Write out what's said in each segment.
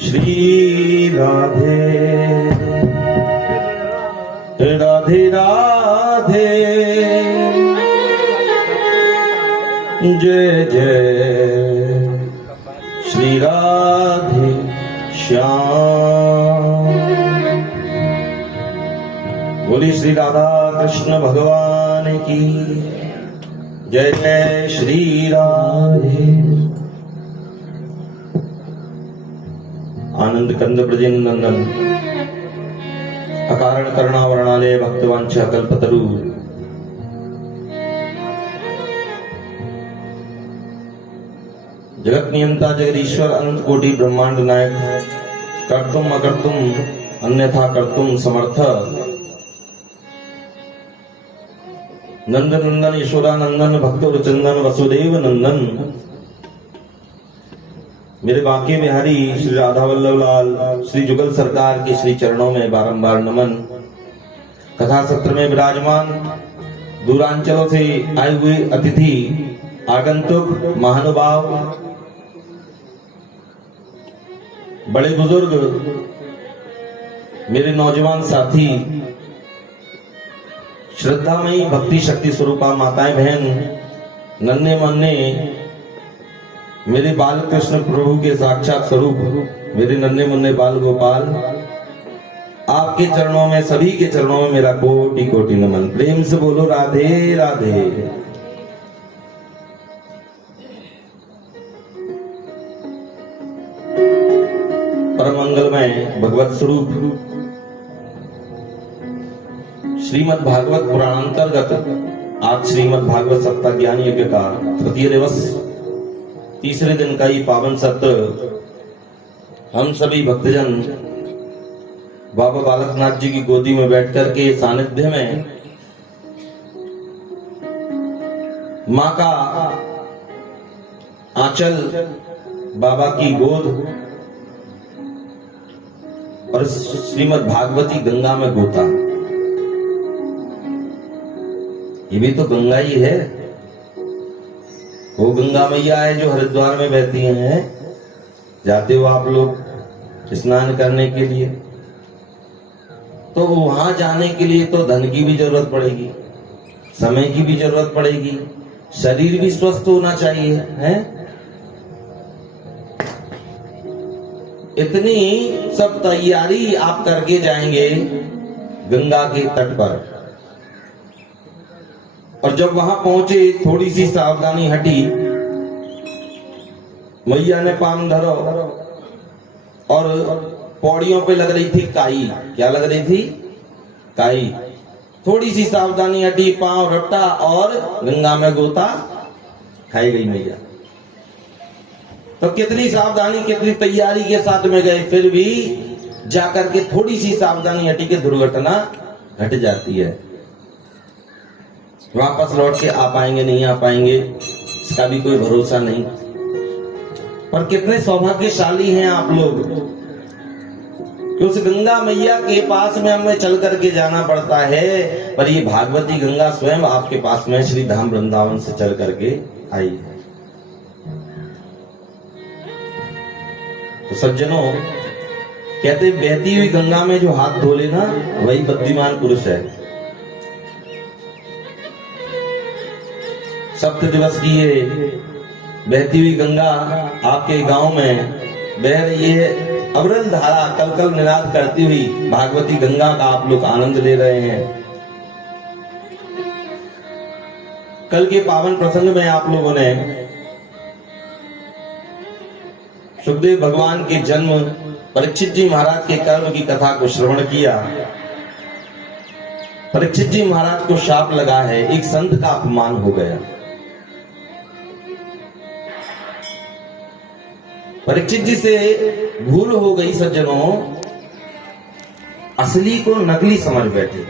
श्री राधे राधे राधे जय जय श्री राधे श्याम। बोली श्री राधा कृष्ण भगवान की जय जय श्री राधे। आनंद कंद ब्रजेंद्रनंदन अकारण करुणा वर्णालय भक्तवांछा कल्पतरु जगत नियंता जगदीश्वर अनंत कोटि ब्रह्मांड नायक कर्तुम अकर्तुम अन्यथा कर्तुम समर्थ नंद नंदन यशोदा नंदन भक्त चंदन वसुदेव नंदन मेरे बांके बिहारी श्री राधा वल्लभ लाल श्री जुगल सरकार के श्री चरणों में बारंबार नमन। कथा सत्र में विराजमान दूरांचलों से आए हुए अतिथि आगंतुक महानुभाव बड़े बुजुर्ग मेरे नौजवान साथी श्रद्धामयी भक्ति शक्ति स्वरूपा माताएं बहन नन्हे मन्ने मेरे बाल कृष्ण प्रभु के साक्षात स्वरूप मेरे नन्हे मुन्ने बाल गोपाल आपके चरणों में सभी के चरणों में मेरा कोटि कोटि नमन। प्रेम से बोलो राधे राधे। परम मंगलमय भगवत स्वरूप श्रीमद् भागवत पुराणांतर्गत आज श्रीमद् भागवत सप्ताह ज्ञान यज्ञ का तृतीय दिवस तीसरे दिन का ये पावन सत्र हम सभी भक्तजन बाबा बालकनाथ जी की गोदी में बैठकर के सानिध्य में माँ का आंचल बाबा की गोद और श्रीमद् भागवती गंगा में गोता, ये भी तो गंगा ही है। वो गंगा मैया है जो हरिद्वार में बहती हैं। जाते हो आप लोग स्नान करने के लिए तो वहां जाने के लिए तो धन की भी जरूरत पड़ेगी, समय की भी जरूरत पड़ेगी, शरीर भी स्वस्थ होना चाहिए है। इतनी सब तैयारी आप करके जाएंगे गंगा के तट पर और जब वहां पहुंचे थोड़ी सी सावधानी हटी, मैया ने पाम धरो और पौड़ियों पे लग रही थी काई। क्या लग रही थी? काई। थोड़ी सी सावधानी हटी, पांव रट्टा और गंगा में गोता खाई गई मैया। तो कितनी सावधानी कितनी तैयारी के साथ में गए, फिर भी जाकर के थोड़ी सी सावधानी हटी के दुर्घटना घट जाती है। वापस लौट के आ पाएंगे नहीं आ पाएंगे इसका भी कोई भरोसा नहीं। पर कितने सौभाग्यशाली हैं आप लोग कि उस गंगा मैया के पास में हमें चल करके जाना पड़ता है, पर ये भागवती गंगा स्वयं आपके पास में श्री धाम वृंदावन से चल करके आई है। तो सज्जनों कहते बहती हुई गंगा में जो हाथ धो लेना वही बुद्धिमान पुरुष है। सप्त दिवस की ये बहती हुई गंगा आपके गांव में बह रही है, अविरल धारा कल कल निनाद करती हुई भागवती गंगा का आप लोग आनंद ले रहे हैं। कल के पावन प्रसंग में आप लोगों ने सुखदेव भगवान के जन्म, परीक्षित जी महाराज के कर्म की कथा को श्रवण किया। परीक्षित जी महाराज को शाप लगा है, एक संत का अपमान हो गया। परीक्षित जी से भूल हो गई सज्जनों, असली को नकली समझ बैठे,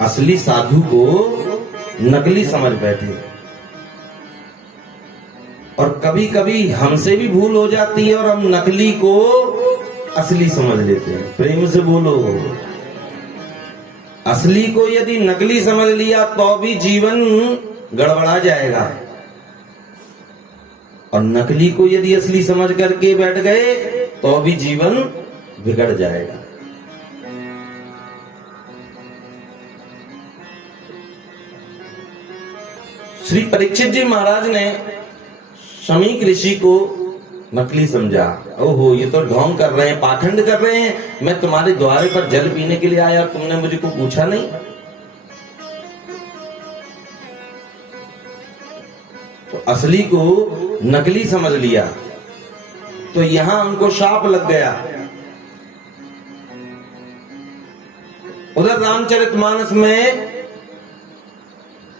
असली साधु को नकली समझ बैठे। और कभी कभी हमसे भी भूल हो जाती है और हम नकली को असली समझ लेते हैं। प्रेम से बोलो, असली को यदि नकली समझ लिया तो भी जीवन गड़बड़ा जाएगा। और नकली को यदि असली समझ करके बैठ गए तो भी जीवन बिगड़ जाएगा। श्री परीक्षित जी महाराज ने शमीक ऋषि को नकली समझा। ओहो, ये तो ढोंग कर रहे हैं, पाखंड कर रहे हैं। मैं तुम्हारे द्वारे पर जल पीने के लिए आया, तुमने मुझे को पूछा नहीं। तो असली को नकली समझ लिया, तो यहां उनको शाप लग गया। उधर रामचरितमानस में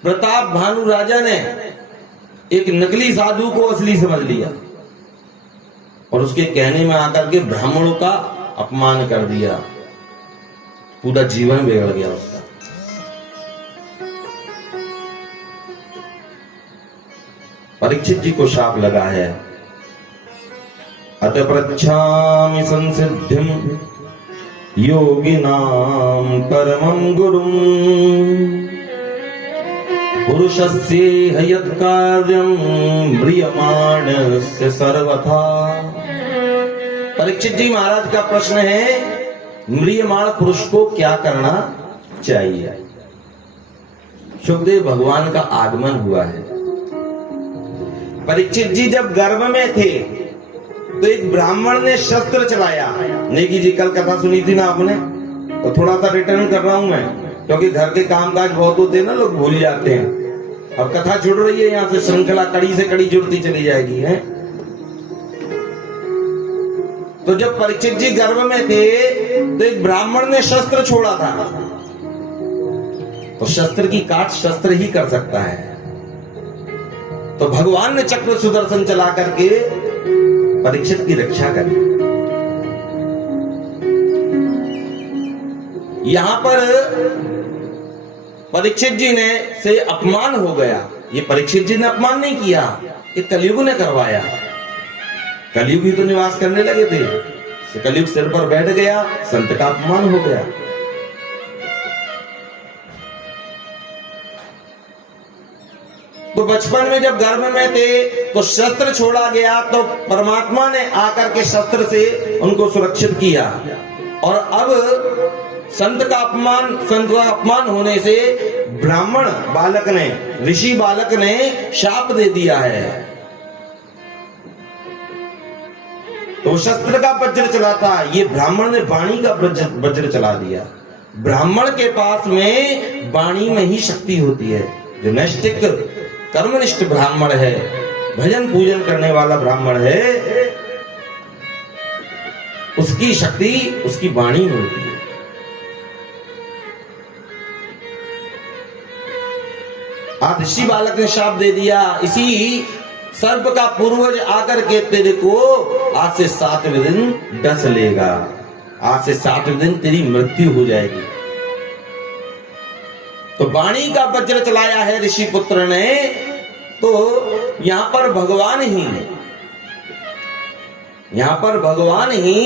प्रताप भानु राजा ने एक नकली साधु को असली समझ लिया और उसके कहने में आकर के ब्राह्मणों का अपमान कर दिया। पूरा जीवन बिगड़ गया उसका। परीक्षित जी को शाप लगा है। अत पृच्छामि संसिद्धिम योगिनां परमं गुरुं पुरुषस्य यत् कार्यं म्रियमाणस्य सर्वथा। परीक्षित जी महाराज का प्रश्न है, म्रियमाण पुरुष को क्या करना चाहिए? सुखदेव भगवान का आगमन हुआ है। परीक्षित जी जब गर्भ में थे तो एक ब्राह्मण ने शस्त्र चलाया। नेगी जी कल कथा सुनी थी ना आपने, तो थोड़ा सा रिटर्न कर रहा हूं मैं, क्योंकि घर के कामकाज बहुत होते हैं ना, लोग भूल जाते हैं। अब कथा जुड़ रही है, यहां से श्रृंखला कड़ी से कड़ी जुड़ती चली जाएगी है। तो जब परीक्षित जी गर्भ में थे तो एक ब्राह्मण ने शस्त्र छोड़ा था। तो शस्त्र की काट शस्त्र ही कर सकता है। तो भगवान ने चक्र सुदर्शन चला करके परीक्षित की रक्षा करी। यहां पर परीक्षित जी ने से अपमान हो गया। ये परीक्षित जी ने अपमान नहीं किया, ये कलयुग ने करवाया। कलयुग ही तो निवास करने लगे थे, तो कलयुग सिर पर बैठ गया, संत का अपमान हो गया। तो बचपन में जब गर्भ में थे तो शस्त्र छोड़ा गया, तो परमात्मा ने आकर के शस्त्र से उनको सुरक्षित किया। और अब संत का अपमान होने से ब्राह्मण बालक ने, ऋषि बालक ने शाप दे दिया है। तो शस्त्र का वज्र चला था, ये ब्राह्मण ने वाणी का वज्र चला दिया। ब्राह्मण के पास में वाणी में ही शक्ति होती है। जो नैष्ठिक कर्मनिष्ठ ब्राह्मण है, भजन पूजन करने वाला ब्राह्मण है, उसकी शक्ति उसकी वाणी में होती है। आज ऋषि बालक ने शाप दे दिया, इसी सर्प का पूर्वज आकर के तेरे को आज से 7वें दिन डस लेगा, आज से 7वें दिन तेरी मृत्यु हो जाएगी। तो वाणी का वज्र चलाया है ऋषि पुत्र ने। तो यहां पर भगवान ही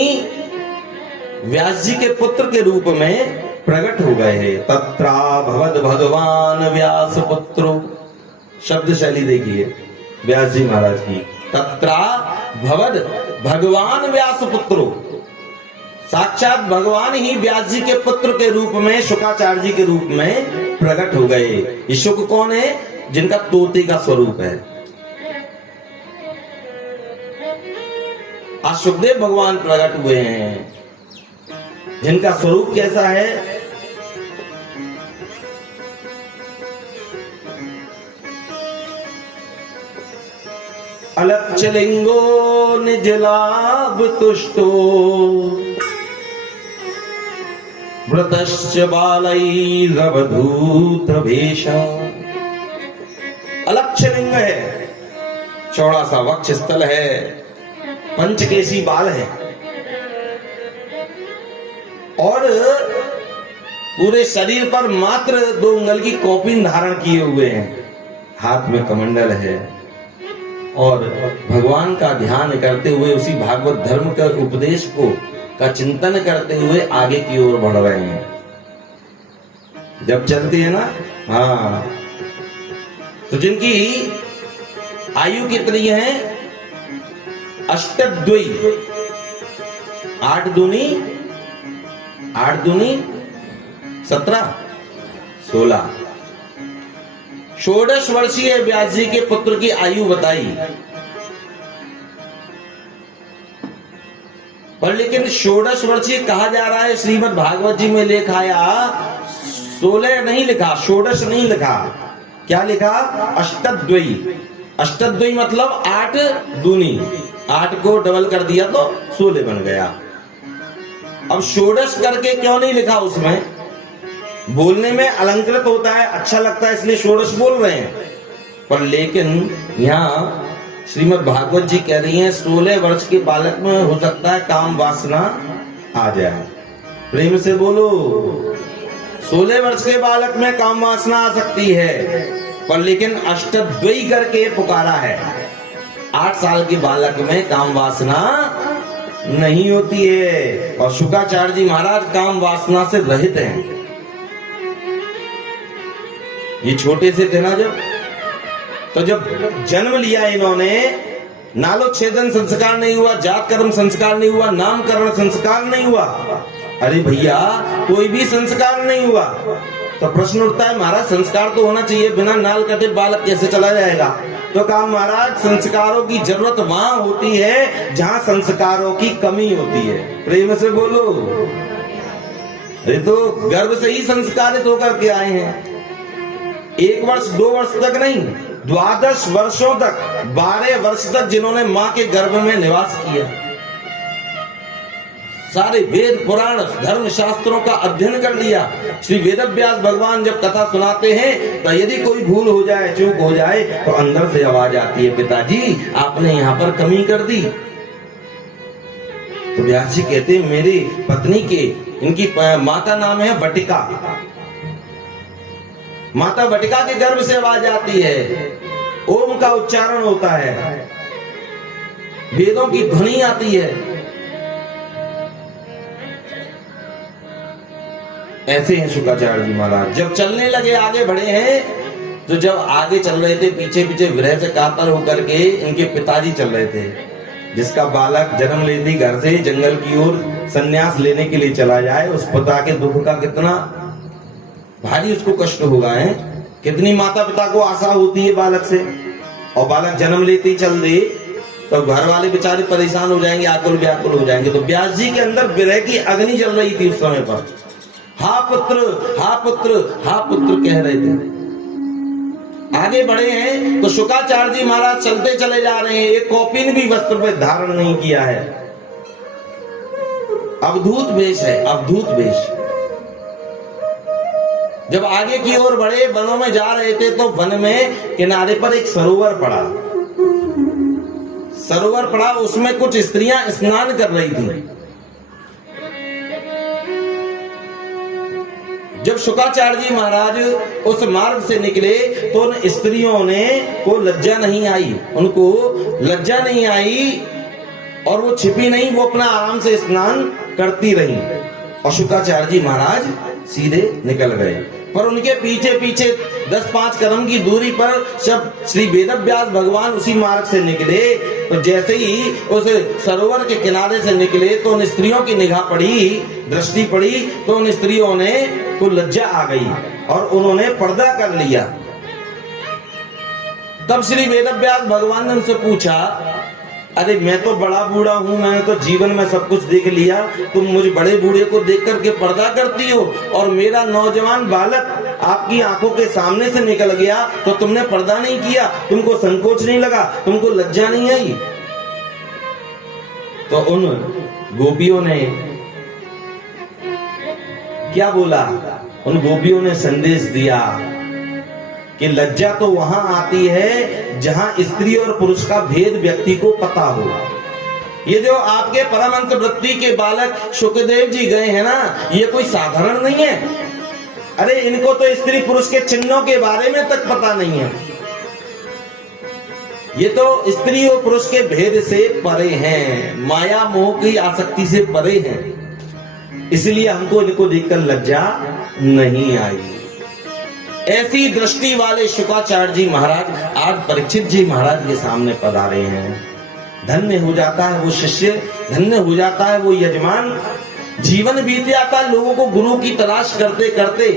व्यास जी के पुत्र के रूप में प्रकट हो गए हैं। तत्रा भवद भगवान व्यास पुत्रो, शब्द शैली देखिए व्यास जी महाराज की। तत्रा भवद भगवान व्यास पुत्रो, साक्षात भगवान ही व्यास जी के पुत्र के रूप में, शुकाचार्य जी के रूप में प्रकट हो गए। ये शुक कौन है? जिनका तोते का स्वरूप है। आज सुखदेव भगवान प्रकट हुए हैं, जिनका स्वरूप कैसा है? अलक्षलिंगो निज लाभ तुष्टो व्रतश्च बालैरवधूत भेषा। अलक्षलिंग है, चौड़ा सा वक्ष स्थल है, पंचकेशी बाल है और पूरे शरीर पर मात्र 2 उंगल की कौपीन धारण किए हुए हैं। हाथ में कमंडल है और भगवान का ध्यान करते हुए, उसी भागवत धर्म का उपदेश का चिंतन करते हुए आगे की ओर बढ़ रहे हैं। जब चलते हैं ना, हाँ, तो जिनकी आयु कितनी है? अष्टद्वयी, 8 दूनी 17, 16। षोडश वर्षीय व्यास जी के पुत्र की आयु बताई, पर लेकिन षोडश वर्षीय कहा जा रहा है। श्रीमद् भागवत जी में लिखा आया 16 नहीं लिखा, षोडश नहीं लिखा, क्या लिखा? अष्टद्वयी। अष्टद्वयी मतलब 8 दूनी, 8 को डबल कर दिया तो 16 बन गया। अब षोडश करके क्यों नहीं लिखा? उसमें बोलने में अलंकृत होता है, अच्छा लगता है, इसलिए षोडश बोल रहे हैं। पर लेकिन यहाँ श्रीमद् भागवत जी कह रही हैं 16 वर्ष के बालक में हो सकता है काम वासना आ जाए। प्रेम से बोलो, 16 वर्ष के बालक में काम वासना आ सकती है, पर लेकिन अष्टद्वयी करके पुकारा है। 8 साल के बालक में काम वासना नहीं होती है। और शुक्राचार्य जी महाराज काम वासना से रहित हैं। ये छोटे से थे ना जब जन्म लिया इन्होंने, नालोच्छेदन संस्कार नहीं हुआ, जात कर्म संस्कार नहीं हुआ, नामकरण संस्कार नहीं हुआ, अरे भैया कोई भी संस्कार नहीं हुआ, तो प्रश्न उठता है महाराज संस्कार तो होना चाहिए, बिना नाल कटे बालक कैसे चला जाएगा? तो कहा महाराज संस्कारों की जरूरत वहां होती है जहां संस्कारों की कमी होती है। प्रेम से बोलो, अरे तो गर्भ से ही संस्कारित होकर के आए हैं। 1 वर्ष 2 वर्ष तक नहीं, 12 वर्षों तक, 12 वर्ष तक जिन्होंने मां के गर्भ में निवास किया, सारे वेद पुराण धर्म शास्त्रों का अध्ययन कर लिया। श्री वेदव्यास भगवान जब कथा सुनाते हैं तो यदि कोई भूल हो जाए, चूक हो जाए, तो अंदर से आवाज आती है, पिताजी आपने यहाँ पर कमी कर दी। तो व्यास जी कहते हैं मेरी पत्नी के, इनकी माता नाम है बटिका, माता बटिका के गर्भ से आवाज आती है, ओम का उच्चारण होता है, वेदों की ध्वनि आती है। ऐसे हैं शुक्राचार्य जी महाराज। जब चलने लगे, आगे बढ़े हैं, तो जब आगे चल रहे थे, पीछे पीछे विरह से कातर होकर के इनके पिताजी चल रहे थे। जिसका बालक जन्म लेते घर से जंगल की ओर संन्यास लेने के लिए चला जाए, उस पिता के दुख का कितना भारी उसको कष्ट होगा है। कितनी माता पिता को आशा होती है बालक से, और बालक जन्म लेते ही चल दे तो घर वाले बेचारे परेशान हो जाएंगे, आकुल व्याकुल हो जाएंगे। तो व्यास जी के अंदर विरह की अग्नि जल रही थी उस समय पर। हा पुत्र, हा पुत्र, हा पुत्र कह रहे थे। आगे बढ़े हैं तो शुक्राचार्य जी महाराज चलते चले जा रहे हैं, एक कौपीन भी वस्त्र पे धारण नहीं किया है, अवधूत वेश है, अवधूत वेश। जब आगे की ओर बढ़े, वनों में जा रहे थे, तो वन में किनारे पर एक सरोवर पड़ा, सरोवर पड़ा, उसमें कुछ स्त्रियां स्नान कर रही थी। जब शुक्राचार्य जी महाराज उस मार्ग से निकले तो उन स्त्रियों ने को लज्जा नहीं आई, उनको लज्जा नहीं आई, और वो छिपी नहीं, वो अपना आराम से स्नान करती रही, और शुक्राचार्य जी महाराज सीधे निकल गए। पर उनके पीछे पीछे 10-5 कदम की दूरी पर जब श्री वेदव्यास भगवान उसी मार्ग से निकले, तो जैसे ही उस सरोवर के किनारे से निकले तो उन स्त्रियों की निगाह पड़ी, दृष्टि पड़ी, तो उन स्त्रियों ने को लज्जा आ गई और उन्होंने पर्दा कर लिया। तब श्री वेदव्यास भगवान ने उनसे पूछा, अरे मैं तो बड़ा बूढ़ा हूं, मैंने तो जीवन में सब कुछ देख लिया, तुम मुझे बड़े बूढ़े को देख करके पर्दा करती हो, और मेरा नौजवान बालक आपकी आंखों के सामने से निकल गया तो तुमने पर्दा नहीं किया, तुमको संकोच नहीं लगा, तुमको लज्जा नहीं आई? तो उन गोपियों ने क्या बोला? उन गोपियों ने संदेश दिया कि लज्जा तो वहां आती है जहां स्त्री और पुरुष का भेद व्यक्ति को पता हो। ये जो आपके परमहंस वृत्ति के बालक शुकदेव जी गए हैं ना, ये कोई साधारण नहीं है। अरे इनको तो स्त्री पुरुष के चिन्हों के बारे में तक पता नहीं है, ये तो स्त्री और पुरुष के भेद से परे हैं, माया मोह की आसक्ति से परे हैं, इसलिए हमको इनको देखकर लज्जा नहीं आई। ऐसी दृष्टि वाले शुक्राचार्य जी महाराज आज परीक्षित जी महाराज के सामने पधारे हैं। धन्य हो जाता है वो शिष्य, धन्य हो जाता है वो यजमान। जीवन बीत जाता है लोगों को गुरु की तलाश करते करते,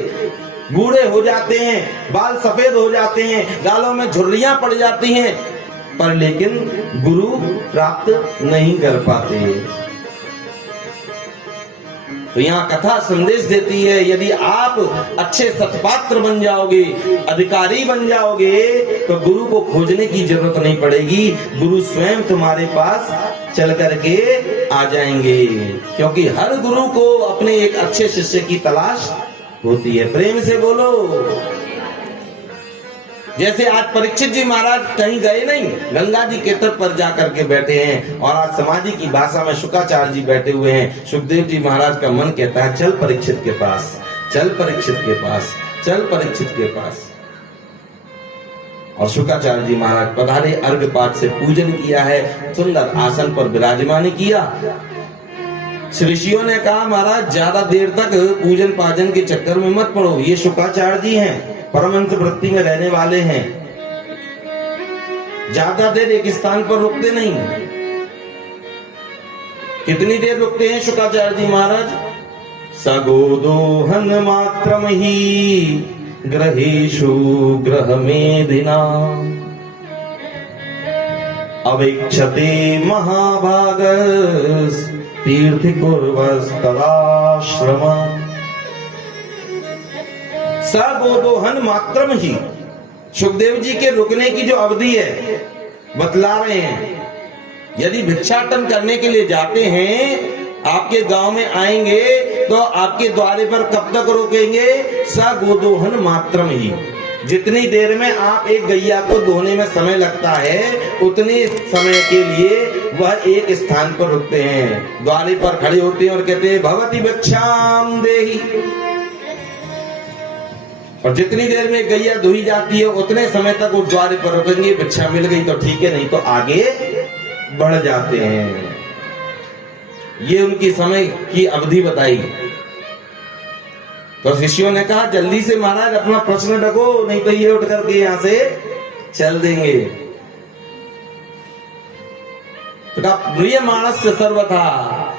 बूढ़े हो जाते हैं, बाल सफेद हो जाते हैं, गालों में झुर्रियां पड़ जाती हैं, पर लेकिन गुरु प्राप्त नहीं कर पाते। तो यहाँ कथा संदेश देती है, यदि आप अच्छे सत्पात्र बन जाओगे, अधिकारी बन जाओगे, तो गुरु को खोजने की जरूरत नहीं पड़ेगी, गुरु स्वयं तुम्हारे पास चल करके आ जाएंगे। क्योंकि हर गुरु को अपने एक अच्छे शिष्य की तलाश होती है। प्रेम से बोलो। जैसे आज परीक्षित जी महाराज कहीं गए नहीं, गंगा जी के तट पर जाकर के बैठे हैं, और आज समाधि की भाषा में शुक्राचार्य जी बैठे हुए हैं। सुखदेव जी महाराज का मन कहता है चल परीक्षित के पास, चल परीक्षित के पास, चल परीक्षित के पास। और शुक्राचार्य जी महाराज पधारे, अर्घ पाठ से पूजन किया है, सुंदर आसन पर विराजमान किया। ऋषियों ने कहा महाराज ज्यादा देर तक पूजन पाजन के चक्कर में मत पड़ो, ये शुक्राचार्य जी हैं, परमहंस वृत्ति में रहने वाले हैं, ज्यादा देर एक स्थान पर रुकते नहीं। कितनी देर रुकते हैं शुक्राचार्य जी महाराज? सगोदोहन मात्रम ही ग्रहेषु ग्रह मेदिना अवेक्षते महाभागस तीर्थ कुर्वस्तदाश्रम। सगोदोहन मात्रम ही, सुखदेव जी के रुकने की जो अवधि है बतला रहे हैं। यदि भिक्षाटन करने के लिए जाते हैं, आपके गांव में आएंगे, तो आपके द्वारे पर कब तक रोकेंगे? सगोदोहन मात्रम ही, जितनी देर में आप एक गैया को धोने में समय लगता है, उतने समय के लिए वह एक स्थान पर रुकते हैं, द्वारे पर खड़े होते हैं और कहते हैं भवति भिक्षाम देहि। और जितनी देर में गैया धोई जाती है, उतने समय तक वो द्वारे पर रुकेंगे, भिक्षा मिल गई तो ठीक है, नहीं तो आगे बढ़ जाते हैं। ये उनकी समय की अवधि बताई। तो शिष्यों ने कहा जल्दी से महाराज अपना प्रश्न रखो, नहीं तो ये उठ करके यहां से चल देंगे। तो कहा प्रिय मानस से सर्वथा,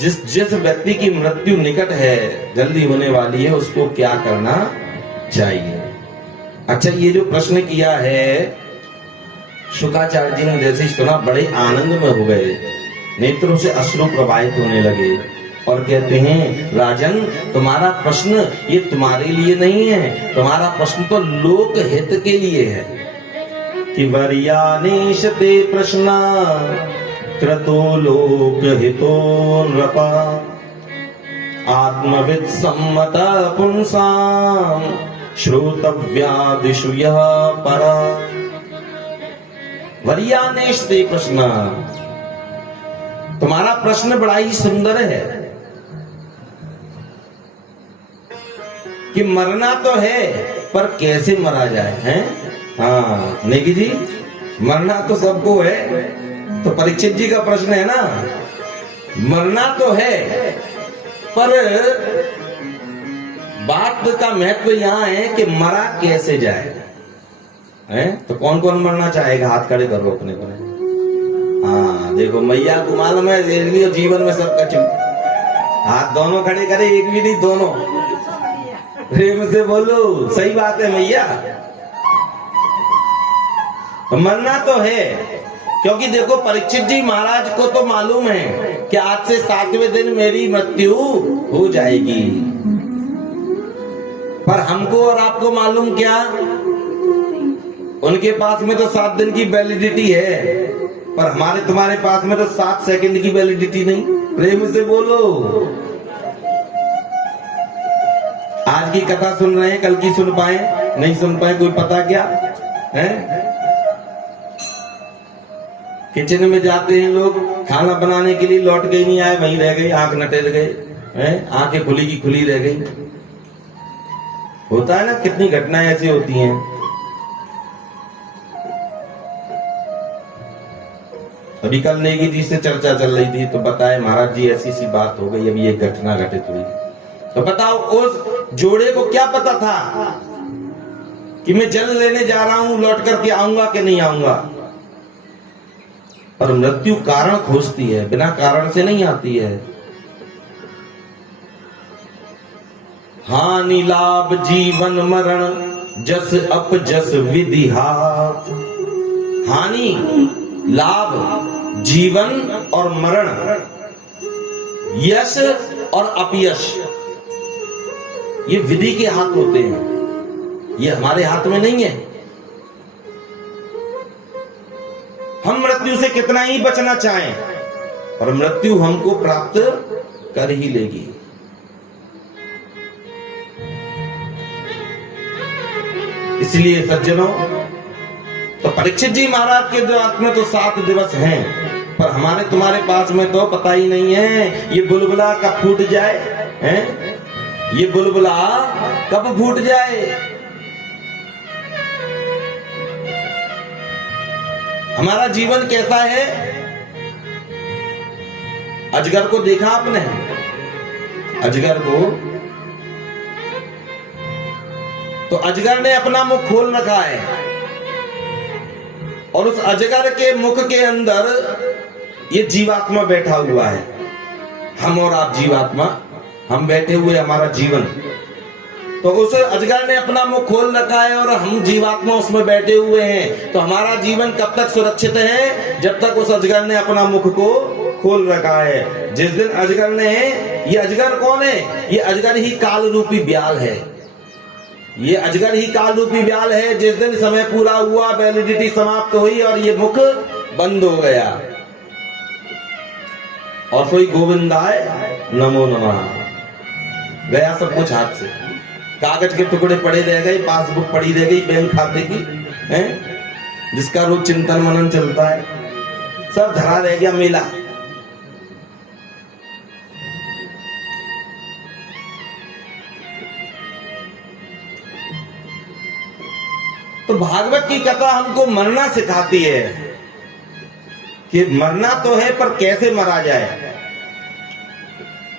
जिस व्यक्ति की मृत्यु निकट है, जल्दी होने वाली है, उसको क्या करना चाहिए? अच्छा, ये जो प्रश्न किया है, शुक्राचार्य जी ने जैसे ही सुना बड़े आनंद में हो गए, नेत्रों से अश्रु प्रवाहित होने लगे और कहते हैं राजन, तुम्हारा प्रश्न ये तुम्हारे लिए नहीं है, तुम्हारा प्रश्न तो लोक हित के लिए है। कि वर्यानेशते प्रश्न क्रतो लोक हितो नृपा आत्मविद सम्मत पुंसाम श्रोतव्यादिषु यः परा। वर्यानेशते प्रश्न, तुम्हारा प्रश्न बड़ा ही सुंदर है कि मरना तो है, पर कैसे मरा जाए, हैं? हाँ नेगी जी, मरना तो सबको है, तो परीक्षित जी का प्रश्न है ना, मरना तो है, पर बात का महत्व यहां है कि मरा कैसे जाए, हैं? तो कौन कौन मरना चाहेगा? हाथ खड़े करो अपने को। हाँ देखो, मैया को मालूम है जीवन में सबका हाथ दोनों खड़े करे, एक भी नहीं, दोनों। प्रेम से बोलो, सही बात है मैया। मरना तो है, क्योंकि देखो परीक्षित जी महाराज को तो मालूम है कि आज से 7वें दिन मेरी मृत्यु हो जाएगी, पर हमको और आपको मालूम क्या? उनके पास में तो 7 दिन की वैलिडिटी है, पर हमारे तुम्हारे पास में तो 7 सेकंड की वैलिडिटी नहीं। प्रेम से बोलो। आज की कथा सुन रहे हैं, कल की सुन पाए नहीं सुन पाए, कोई पता क्या है? किचन में जाते हैं लोग खाना बनाने के लिए, लौट के ही नहीं आए, वहीं रह गए, आंख नटेर गए, हैं? आंखें खुली की खुली रह गई। होता है ना, कितनी घटनाएं ऐसी होती हैं। अभी कल नेगी जी से चर्चा चल रही थी, तो बताए महाराज जी ऐसी सी बात हो गई, अभी एक घटना घटित हुई। तो बताओ उस जोड़े को क्या पता था कि मैं जल लेने जा रहा हूं, लौट करके आऊंगा कि नहीं आऊंगा? और मृत्यु कारण खोजती है, बिना कारण से नहीं आती है। हानि लाभ जीवन मरण जस अपजस विधि हाथ। हानि लाभ जीवन और मरण, यश और अपयश, ये विधि के हाथ होते हैं, ये हमारे हाथ में नहीं है। हम मृत्यु से कितना ही बचना चाहें, और मृत्यु हमको प्राप्त कर ही लेगी। इसलिए सज्जनों, तो परीक्षित जी महाराज के द्वार में तो 7 दिवस हैं, पर हमारे तुम्हारे पास में तो पता ही नहीं है ये बुलबुला कब फूट जाए, हैं? ये बुलबुला कब फूट जाए। हमारा जीवन कैसा है? अजगर को देखा आपने? अजगर को, तो अजगर ने अपना मुख खोल रखा है, और उस अजगर के मुख के अंदर ये जीवात्मा बैठा हुआ है। हम और आप जीवात्मा, हम बैठे हुए, हमारा जीवन। तो उस अजगर ने अपना मुख खोल रखा है और हम जीवात्मा उसमें बैठे हुए हैं। तो हमारा जीवन कब तक सुरक्षित है? जब तक उस अजगर ने अपना मुख को खोल रखा है। जिस दिन अजगर ने, ये अजगर कौन है? ये अजगर ही काल रूपी ब्याल है। ये अजगर ही काल रूपी ब्याल है। जिस दिन समय पूरा हुआ, वैलिडिटी समाप्त हुई और ये मुख बंद हो गया, और सोई गोविंदाय नमो नमः, गया सब कुछ हाथ से। कागज के टुकड़े पड़े रह गए, पासबुक पड़ी रह गई बैंक खाते की, हैं, जिसका रोज चिंतन मनन चलता है, सब धरा रह गया मेला। तो भागवत की कथा हमको मरना सिखाती है कि मरना तो है, पर कैसे मरा जाए।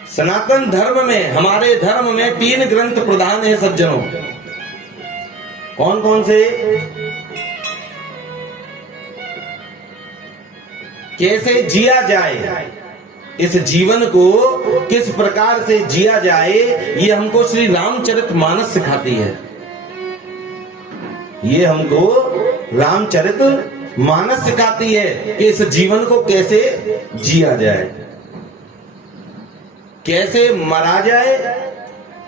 सनातन धर्म में, हमारे धर्म में 3 ग्रंथ प्रधान है सज्जनों। कौन कौन से? कैसे जिया जाए, इस जीवन को किस प्रकार से जिया जाए, ये हमको श्री रामचरितमानस सिखाती है। ये हमको रामचरितमानस सिखाती है कि इस जीवन को कैसे जिया जाए, कैसे मरा जाए।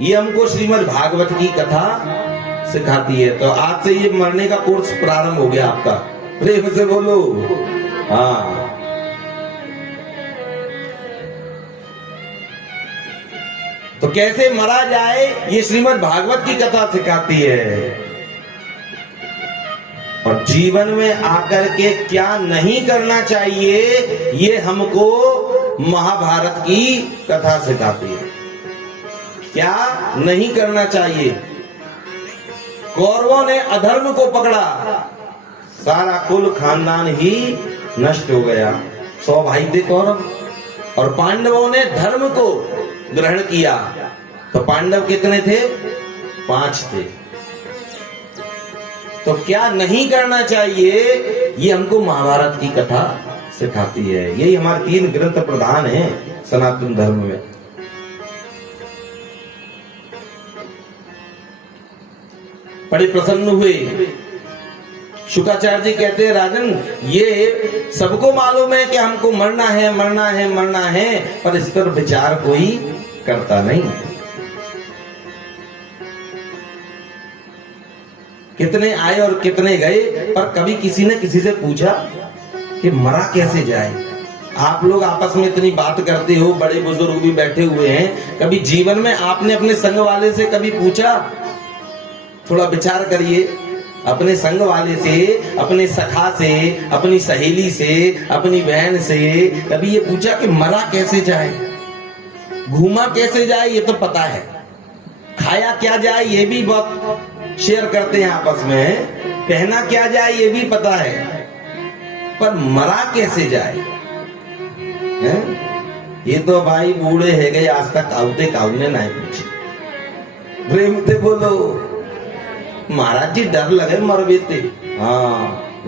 ये हमको श्रीमद् भागवत की कथा सिखाती है। तो आज से ये मरने का कोर्स प्रारंभ हो गया आपका। प्रेम से बोलो हाँ। तो कैसे मरा जाए, ये श्रीमद् भागवत की कथा सिखाती है। और जीवन में आकर के क्या नहीं करना चाहिए, ये हमको महाभारत की कथा सिखाती है। क्या नहीं करना चाहिए। कौरवों ने अधर्म को पकड़ा, सारा कुल खानदान ही नष्ट हो गया। 100 भाई थे कौरव, और पांडवों ने धर्म को ग्रहण किया। तो पांडव कितने थे? 5 थे। तो क्या नहीं करना चाहिए, ये हमको महाभारत की कथा सिखाती है। यही हमारे 3 ग्रंथ प्रधान हैं सनातन धर्म में। बड़े प्रसन्न हुए। शुक्राचार्य जी कहते हैं, राजन, ये सबको मालूम है कि हमको मरना है, मरना है, मरना है, पर इस पर विचार कोई करता नहीं। कितने आए और कितने गए, पर कभी किसी ने किसी से पूछा कि मरा कैसे जाए। आप लोग आपस में इतनी बात करते हो, बड़े बुजुर्ग भी बैठे हुए हैं, कभी जीवन में आपने अपने संग वाले से कभी पूछा? थोड़ा विचार करिए। अपने संग वाले से, अपने सखा से, अपनी सहेली से, अपनी बहन से कभी ये पूछा कि मरा कैसे जाए, घूमा कैसे जाए? ये तो पता है। खाया क्या जाए ये भी बहुत शेयर करते हैं आपस में, पहना क्या जाए ये भी पता है, पर मरा कैसे जाए है? ये तो भाई बूढ़े है गए, आज तक काउते काउने ना पूछे। प्रेम से बोलो महाराज जी, डर लगे मर बेते। हाँ,